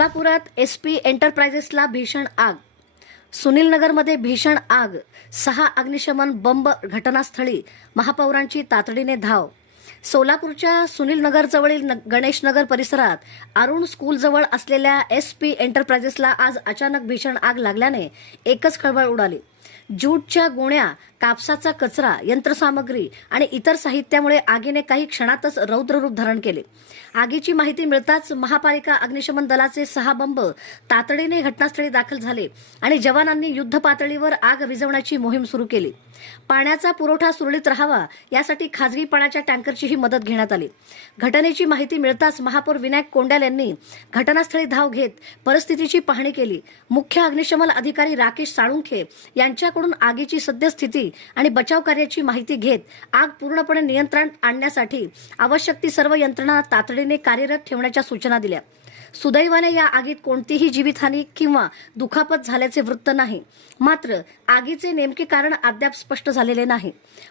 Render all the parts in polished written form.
सोलापुरात SP एंटरप्राइजेसला भीषण आग. सुनीलनगरमध्ये भीषण आग. 6 अग्निशमन बंब घटनास्थळी. महापौरांची तातडीने धाव. सोलापूरच्या सुनीलनगरजवळील गणेशनगर परिसरात अरुण स्कूलजवळ असलेल्या SP एंटरप्राइजेसला आज अचानक भीषण आग लागल्याने एकच खळबळ उडाली. ज्यूटच्या गोण्या, कापसाचा कचरा, यंत्रसामग्री आणि इतर साहित्यामुळे आगीने काही क्षणातच रौद्ररूप धारण केले. आगीची माहिती मिळताच महापालिका अग्निशमन दलाचे 6 बंब तातडीने घटनास्थळी दाखल झाले आणि जवानांनी युद्धपातळीवर आग विझवण्याची मोहीम सुरू केली. पाण्याचा पुरवठा सुरळीत राहावा यासाठी खासगी पाण्याच्या टँकरचीही मदत घेण्यात आली. घटनेची माहिती मिळताच महापौर विनायक कोंड्याल यांनी घटनास्थळी धाव घेत परिस्थितीची पाहणी केली. मुख्य अग्निशमन अधिकारी राकेश साळुंखे यांच्याकडून आगीची सद्यस्थिती आणि बचाव कार्याची माहिती घेत आग पूर्णपणे नियंत्रणात आणण्यासाठी आवश्यक ती सर्व यंत्रणा तातडीने कार्यरत ठेवण्याच्या सूचना दिल्या. सुदैवाने या आगीत कोणतीही जीवितहानी किंवा दुखापत झाल्याचे वृत्त नाही. मात्र आगीचे नेमके कारण अद्याप स्पष्ट झालेले नाही.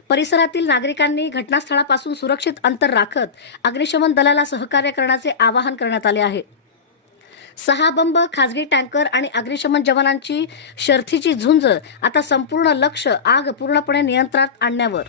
परिसरातील नागरिकांनी घटनास्थळापासून सुरक्षित अंतर राखत अग्निशमन दलाला सहकार्य करण्याचे आवाहन करण्यात आले आहे. 6 बंब, खासगी टँकर आणि अग्निशमन जवानांची शर्थीची झुंज आता संपूर्ण लक्ष आग पूर्णपणे नियंत्रणात आणण्यावर.